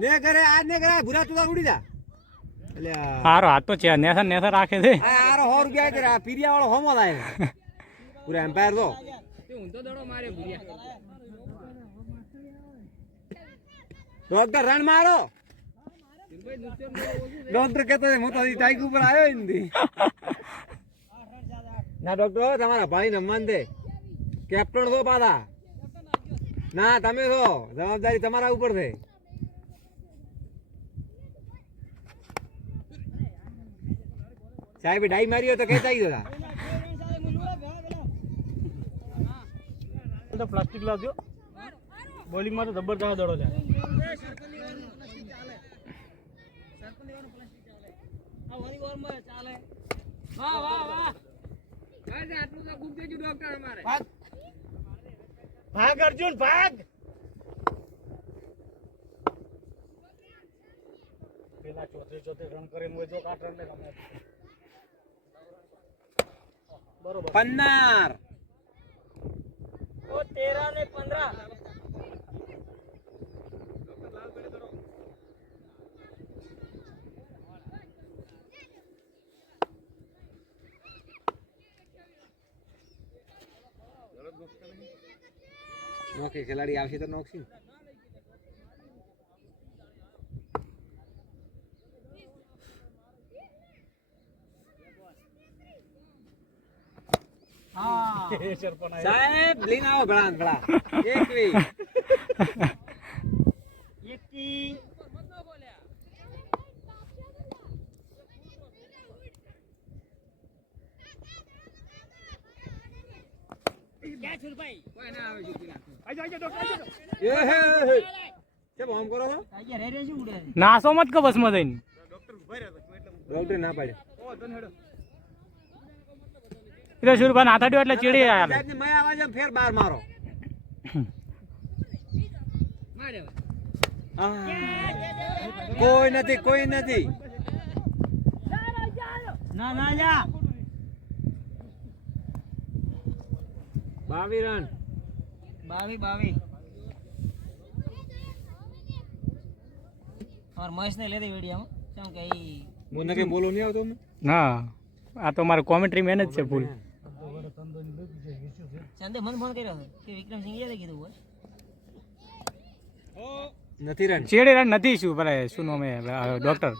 ને કરે આજ ને કરે ભૂરા તું ઉડી જા એટલે હારો હાથ તો છે નેસા નેસા રાખે છે આરો 100 રૂપિયા દે પીરિયા વાળો હોમો લાય પૂરા એમ્પાયર તો હું તો દડો મારે ભૂરિયા ડોક્ટર રન મારો ડોક્ટર કહેતો હું તો ટાઈક ઉપર આવ્યો નથી ના ડોક્ટર તમારા ભાઈ નમન દે કેપ્ટન છો પાછા ના તમે છો જવાબદારી તમારા ઉપર છે સાહેબ ડાઈ માર્યો તો કહેતા ગયો તો પ્લાસ્ટિક લાવજો બોલિંગ માં તો જબરદસ્ત દડો લે વાહ વાહ વાહ આટલું તો ખૂબ દેજો ડોક્ટર અમારે ભાગ અર્જુન ભાગ પેલા ચોથે રન કરીને હોય જો કાટ રન લે ગમે બરોબર 15 ઓ 13 ને 15 નોકે ખેલાડી આવશે તો નોકશી સાહેબ લઈને આવો ભળાન ભળા એકવી એકી ક્યાં છું ભાઈ કોઈ ના આવે છે એ હે કેમ આમ કરો છો આયા રે રે શું ઉડે નાસો મત કે બસમાં જઈને ડોક્ટર ના પાડે એટલે સુરભાઈ નાથાડ્યો એટલે ચીડી આયા સાહેબ ને મય આવાજ ફેર બાર મારો મારે કોઈ નથી ના ના જા 22 રન 22 और महेश ने ले दी वीडियो में શું કે ઈ મને કઈ બોલો નહીં આવતો ના આ તો મારું કોમેન્ટ્રી મેન જ છે ફૂલ ચંદે મન ફોન કર્યો કે વિક્રમસિંહ એ કીધું હોય નથી રન ચીડી રન નથી શું ભલે શું નામ ડોક્ટર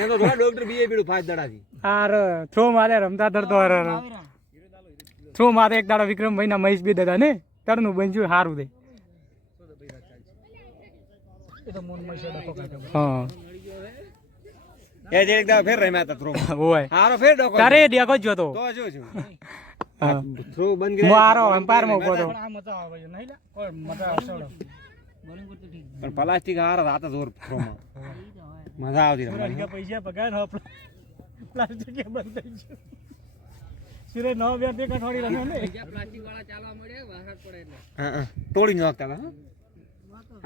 એ તો ડોક્ટર બીએ પીડું 5 દડાથી આર થ્રો મારે રમતા ધરતો થ્રો મારે એક દાડો વિક્રમભાઈ ના મહેશ બી દાદા ને તરનું બન્યું સારું દે હા એ જે એક દાવ ફેર રમ્યા હતા થ્રો ઓય હારો ફેર ડોકો તારે દેખો જ જોતો તો જો છું હા થ્રો બંધ કરી મારો એમ્પાયર માં ઉભો તો આ મજા આવે છે નહીં લે કોઈ મજા આવશે બોલિંગ કરતો ઠીક પણ પ્લાસ્ટિક હાર હતા જોર થ્રો માં મજા આવતી રમવાની પૈસા પગાર પ્લાસ્ટિક કે બંધ થઈ ગયું સિરે 9 બે તે કઠોડી રમ્યો ને બીજા પ્લાસ્ટિક વાળા ચાલવા મળે વરસાદ પડે એટલે હા તોડી નાખતા હતા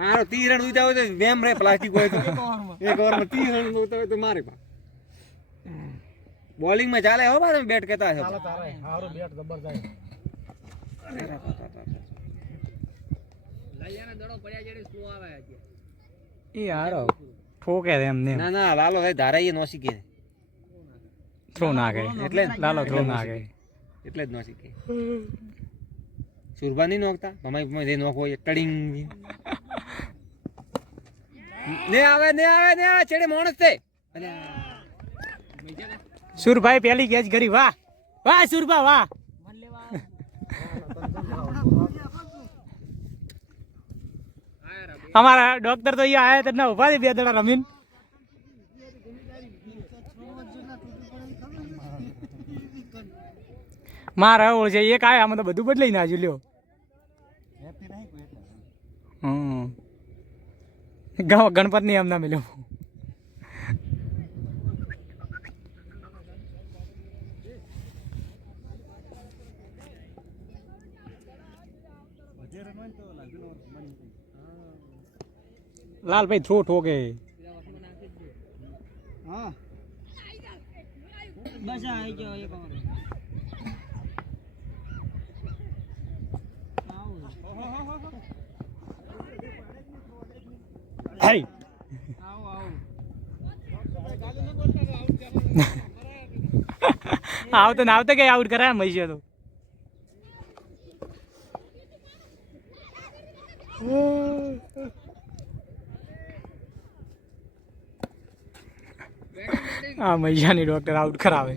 હારો 30 રન ઉતા હોય તો વેમ રે પ્લાસ્ટિક હોય તો એક ઓવરમાં 30 રન ઉતા હોય તો મારે પા બોલિંગ માં ચાલે હો બા બેટ કેતા છે ચાલો તારે હારો બેટ જબરદસ્ત લાલિયાના દડો પડ્યા જેડે શું આવે છે એ હારો ઠોકે એમ ને ના ના લાલો ભાઈ ધારાઈએ નો શીખે થ્રો ના ગઈ એટલે લાલો થ્રો ના ગઈ એટલે જ નો શીખે સુરભા નહીં નોખતા ભમાઈ દે નોખો એક કડિંગ ને આવે છેડે માણસ છે સુરભાઈ પેલી કેચ કરી વાહ વાહ સુરભા વાહ મન લેવા અમારા ડોક્ટર તો અહીંયા આયા તો ના ઉભા બે દડા રમીન મારા ઓળ છે એક આયા આમાં તો બધું બદલાઈ નાખ્યું લ્યો ગણપત ની એમ ના મિલ્યો લાલભાઈ થ્રો ઠોકે હા બસ આવી ગયો એક ઓવર હાય આવો આવો આવતો કઈ આઉટ કરાય મહીશે તો હા મહીસાની ડોક્ટર આઉટ કરાવે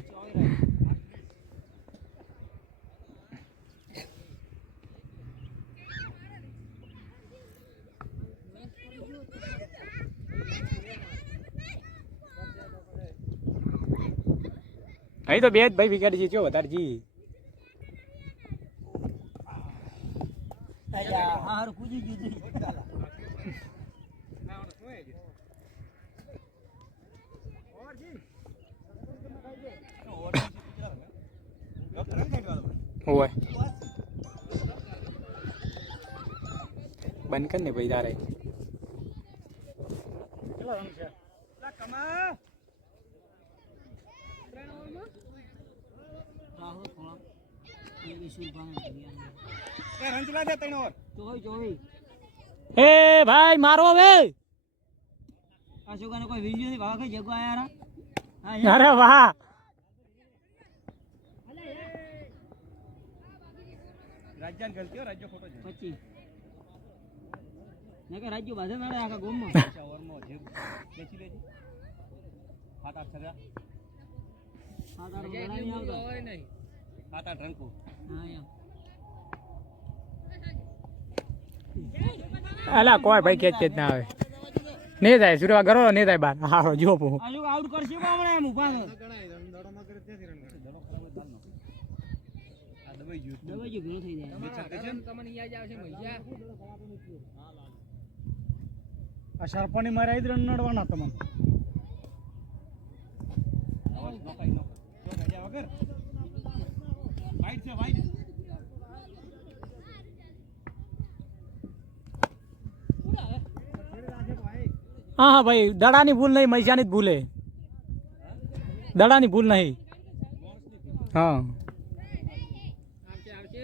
અહીં તો બે જ ભાઈ વિકેટ જીત્યો વધારે જી હારું કૂદી ગયું હોય બંધ કર ને ભાઈ તારે કેટલા રન છે એ ભાઈ મારો હવે અશોકાનો કોઈ વિડિયો ની ભાગ જગો આયા અરે વાહ રાજ્યાન ગલતી હો રાજ્ય ખોટો છે પછી નકે રાજ્યો બાધે મેળે આખા ગોમમાં ઓવરમાં જે બેસી લેજી 7-8 છગા 7-8 બોલા નહીં આવતા હોય નહીં 7-8 રન કો હા યાર અલા કોઈ ભાઈ કેચ ના આવે નહીં થાય સુરવા કરો નહીં થાય બાર હારો જો પો અશોક આઉટ કરશે કો હમણે એમ ઉભા છે દડોમાં કરે ત્યાંથી રન કરે દડો ખરાબ હોય દાલ નો આ દબાઈ ગયું દબાઈ ગયો ભેળો થઈ જાય તમને યાદ આવશે મૈયા આ સરપણી મારે આઈ રન નડવાના તમને નોકાઈ નો જો મજા વગર વાઈડ છે વાઈડ હા હા ભાઈ દડાની ભૂલ નહીં મૈસાની જ ભૂલે દડાની ભૂલ નહીં હા આવશે આવશે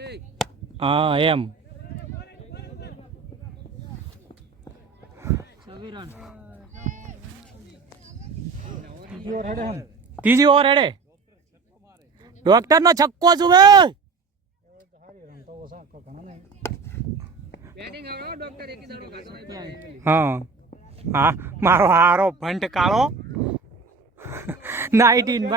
હા એમ સવીરન ત્રીજી ઓવર હેડે ડોક્ટર નો છક્કો છું ભાઈ બેટિંગ આવડો ડોક્ટર એક દાડો ખાતો નહીં હા હા મારો હારો ભંટ કાળો 19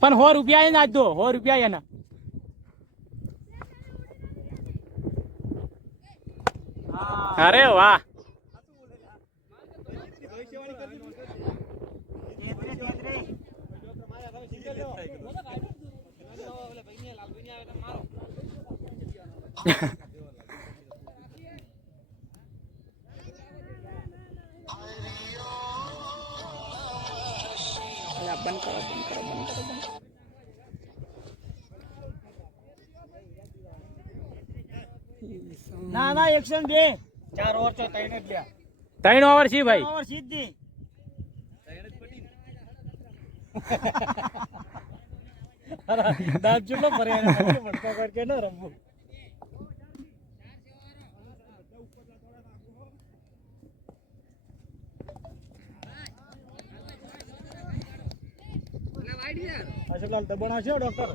પણ 100 રૂપિયા એને આજ દો 100 રૂપિયા એના અરે વાહ ના ના એક્શન દે 4 ઓવર તો 3 જ લ્યા 3 ઓવર છે ભાઈ ઓવર સીધી દાંત ચૂલો ભરે એને મટકો કરકે ન રમવું એટલે વાઈડ યાર અશોકલાલ દબણ છે ડોક્ટર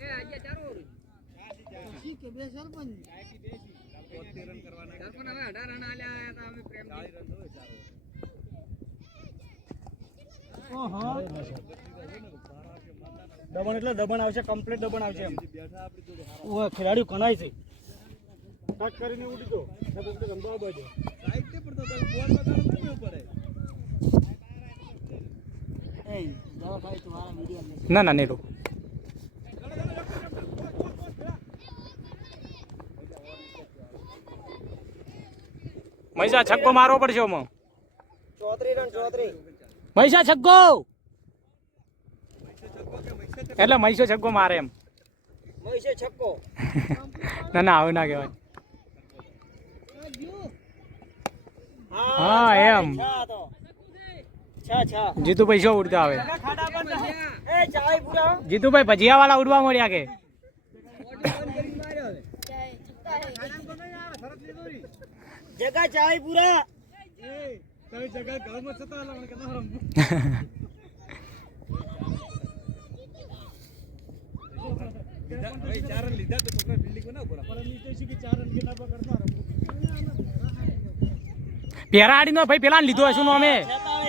એ આજે ચારો ઠીક કે બે સરપંચ રન કરવાના સરપંચ હવે 18 રન આલ્યા આયા હતા અમે પ્રેમ 40 રન હોય ચારો ઓહો દબણ એટલે દબણ આવશે કમ્પ્લીટ દબણ આવશે એમ બેઠા આપણી જોડે ઓહ ખેલાડી કણાય છે કટ કરીને ઉડી દો ને પછી રમવા બાજુ રાઈટ તે પડતો તો બોલ બગાડો નહીં ઉપર એ દવા ખાઈ તો મારા મીડિયમ ના ના નેરો મૈસા છક્કો મારવો પડશે ઓમાં 34 રન 34 મૈસા છક્કો એટલે મૈસો છક્કો મારે એમ મહીસે છક્કો ના ના આવું ના કહેવાય હા એમ જીતુભાઈ શું ઉડતા આવે એ ચાય પૂરા જીતુભાઈ ભજીયા વાળા ઉડવા મળ્યા કે જગા ચાવી પૂરા તમે જગા ગામમાં છતાં મને કે ના રમવું ચાર રન લીધા તો છોકરા ફિલ્ડિંગ બનાવ બોલા પણ નીચે છે કે 4 રન કે ના પકડતા રમવું પેરાડી નો ભાઈ પેલા લીધો હશે નો અમે 46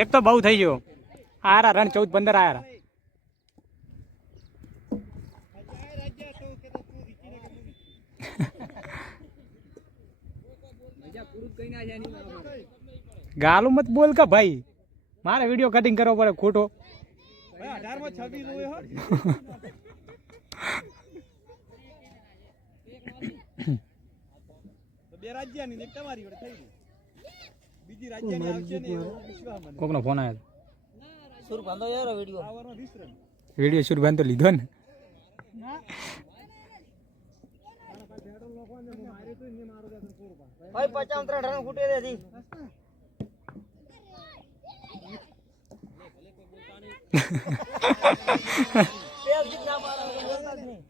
એક તો બહુ થઈ ગયો આરા રન 14-15 આયા ગાલું મત બોલ કે ભાઈ મારે વિડીયો કટિંગ કરવો પડે ખોટો 18 માં 26 હોય હો બે રાજ્યની એક તમારી વડે થઈ ગઈ બીજી રાજ્યની આવશે ને એવો વિશ્વાસ મને કોકનો ફોન આવ્યો સુર બાંધો યાર વિડિયો આવવાનો 20 રન વિડીયો શરૂ તો લીધો ને ભાઈ 55 રન ફૂટે દેથી તેલ જીતના મારા બોલતા જ નહીં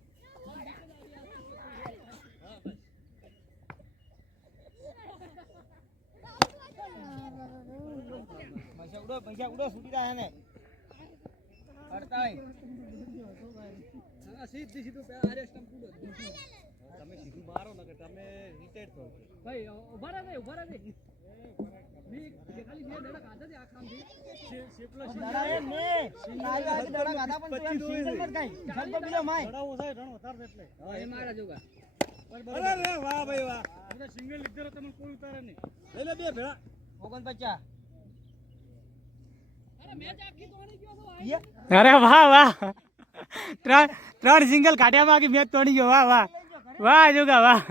પૈસા ઉડો છૂટી જાય ને કરતા હોય સીધું સીધું આરે સ્ટમ્પ કૂદો તમે સીધું મારો ને કે તમે રિટાયર થો ભાઈ ઉભા રહે બી ખાલી બે દડા કાઢા છે આ કામથી દડા એ ને નાઈ આજ દડા કાઢા પણ તું એમ સિંગલ મત કાઈ જલ્દી બીજો માય દડા ઓછા રન વધારે એટલે એ મારા જોગા અરે વાહ ભાઈ વાહ બધા સિંગલ લીધેલો તમને કોઈ ઉતારે નહીં લઈ લે બે ભેળા 49 અરે મેચ આખી તોડી ગયો તો અરે વાહ વાહ ત્રણ સિંગલ કાઢ્યા બાકી મેચ તોડી ગયો વાહ વાહ વાહ જોગા વાહ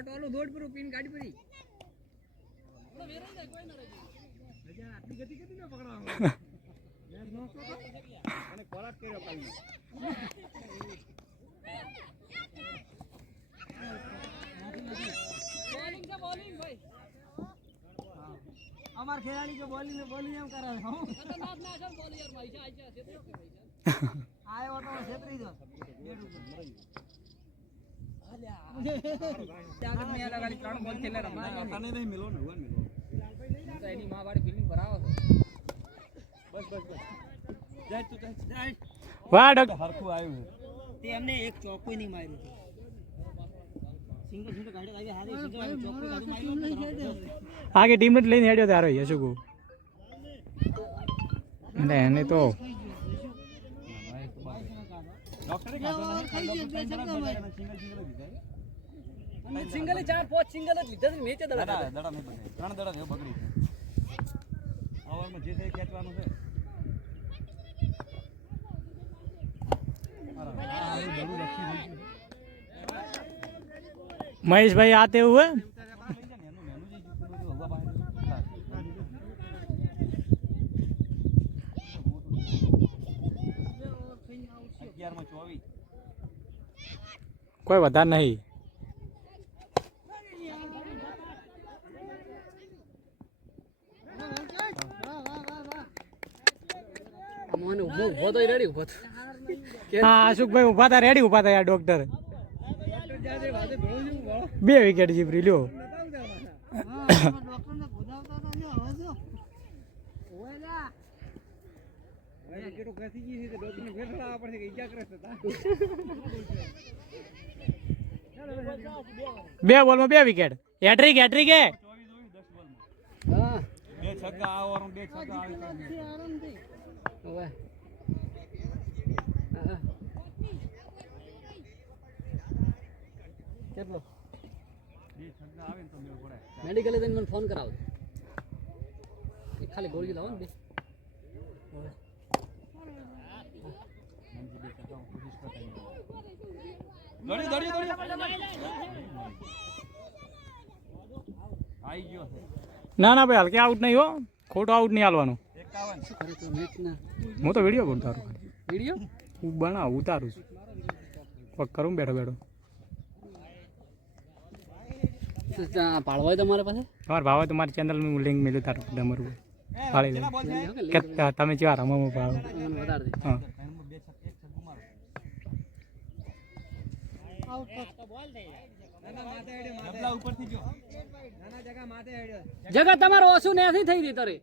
ટોલો દોડ પર પીન ગાડી પડી આટલી ગતિ કેતી ન પકડવાનો અને કોરાટ કર્યો કાલી બોલિંગ છે બોલિંગ ભાઈ અમાર ખેલાડી જો બોલિંગ એમ કરે હો ખતરનાક ના છે બોલ યાર ભાઈ છે આજા છે આયો તો છેતરી દો ત્યાગત મે લગાડી 3 બોલ ખેલે રમવા તને નહીં મિલો ને વન મિલો તો એની માં વાળી ફિલ્ડિંગ ભરાવો છો બસ જાય તું જાય વાહ ડોક્ટર હરખું આવ્યું તે એમને એક ચોક્કો નહીં માર્યો સિંગલ ગાડી આવી હારી સિંગલ ચોક્કો ગાડી માર્યો આગે ટીમ ને લઈને હેડ્યો તારો યશુગુ એટલે એને તો ડોક્ટરે ખાધો નહીં સિંગલ 4-5 સિંગલ જ લીધા છે મેચ દડા દડા નહીં બગડે 3 દડા થયો બગડી છે ઓવરમાં જે થઈ ખેંચવાનું છે महेश भाई आते हुए कोई बता नहीं મને ઉભો તો રેડી ઉભો हाँ अशोक भाई उभा था रेडी उभा था यार डॉक्टर 2 विकेट जीपरी ल्यो बे बॉल में 2 विकेट हैट्रिक है હા બે છગ્ગા આવવાનું બે છગ્ગા આવી હવે કેટલો બે છગ્ગા આવે ને તો મેળ પડે મેડિકલ જઈને મને ફોન કરાવો એક ખાલી ગોળી લાવો ને બે દોડી આવી ગયો છે ना ना भाई हल्के आउट नहीं हो खोटो आउट नहीं हालवानो એક હું તો વિડીયો ઉતારું વિડીયો હું બનાવું ઉતારું છું પગ કરું બેઠો બેઠો પાડવા હોય તમારે પાસે તમારા ભાવે તો મારી ચેનલનું લિંક મેળ્યું તારું તમારું પાડી લે કે તમે કેવા રમો ભાવ વધારે દે હા જગા તમારો ઓછું નથી થઈ રહી તારે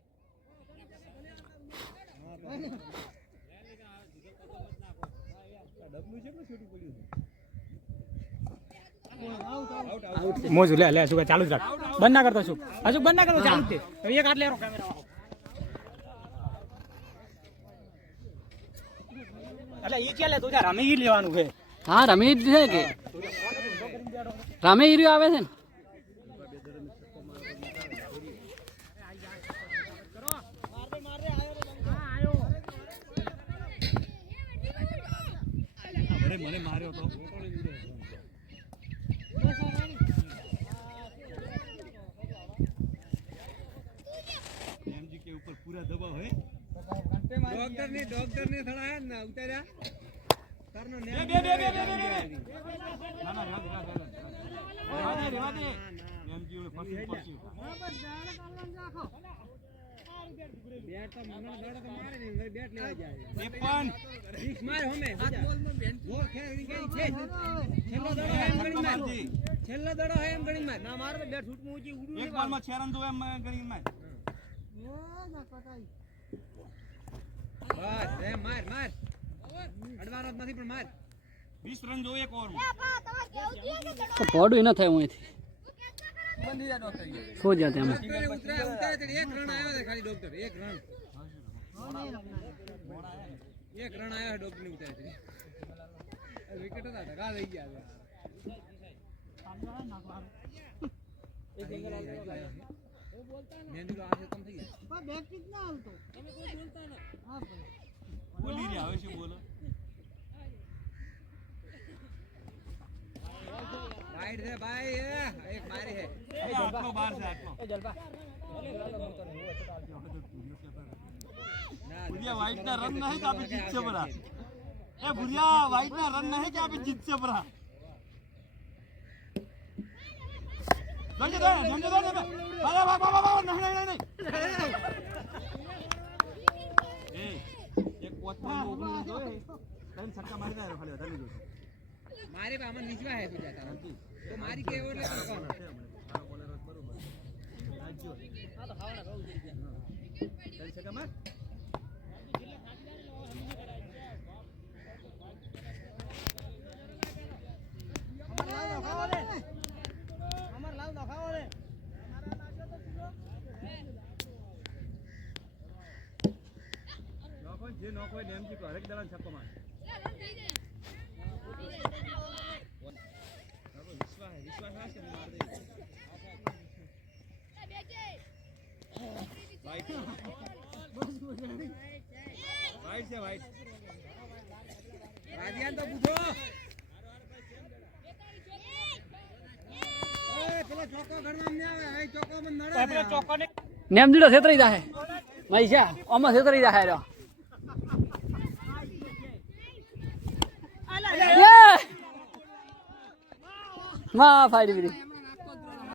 મોજ લે લે શું ચાલુ જ રાખ બંધ ના કરતો શું હજુ બંધ ના કરતો ચાલુ જ છે હવે એક હાથ લેરો કેમેરા એટલે ઈ ચાલે તું જા રમી લેવાનું છે હા રમી જ છે કે રામે હીરો આવે છે ને મને માર્યો તો एमजी के ऊपर पूरा दबाव है डॉक्टर ने थोड़ा है ना उतारा करनो ने ना रेवा दे एमजी ने फसी बैट तो मंगल दौड़ तो मारे नहीं बैट लेवा जाए निपन बीच मार हमें हाथ बॉल में वो खेल गई छे छेल्लो दड़ो है एम गणी मार छेल्लो दड़ो है एम गणी मार ना मार तो बैट छूट मुची उडू एक बार में 6 रन जो एम गणी मार बस ए मार मार અડવાનો નથી પણ માર 20 રન જો એક ઓવર માં તો પોડું ન થાય હું બંધી જા ડોક્ટર સો જા તેમ ઉતરે તે એક રન આવ્યો છે ખાલી ડોક્ટર એક રન આવ્યો ડોક્ટર ની ઉતરે વિકેટ હતા ઢગા થઈ ગયા મેંદુ આ કમ થઈ ગયા પણ બેક કિતના હાલતો તમે કોઈ બોલતા ના હા બોલી રહ્યા હવે શું બોલો वाइड है भाई एक मारी है आटलो बाहर से आटलो बुढ़िया वाइट ना रन नहीं क्या जीत से बरा ए बुढ़िया वाइट ना रन नहीं क्या जीत से बरा दे नहीं नहीं ए एक कोचमा ओपनिंग जो है तन छक्का मारी ना खाली बता लीजिए मारे बामन निचवा है तू जाता तो मारी के ओवर ले कौन हां तो खावा ना कहू तन छक्का मार हमर लाव ना खावा ले नौको जे नौको नेमजी को हरेक दलान छक्को मार विश्वास से मार दे वाइट से वाइट राजियान तो पूछो ए પેલો ચોકો ગણવા મે આવે આ ચોકો મન નડે પેલો ચોકો ને નેમદીડો છેતરી જાહે મૈસા ઓમાં છેતરી જાહે રો માં ફાડી દીધી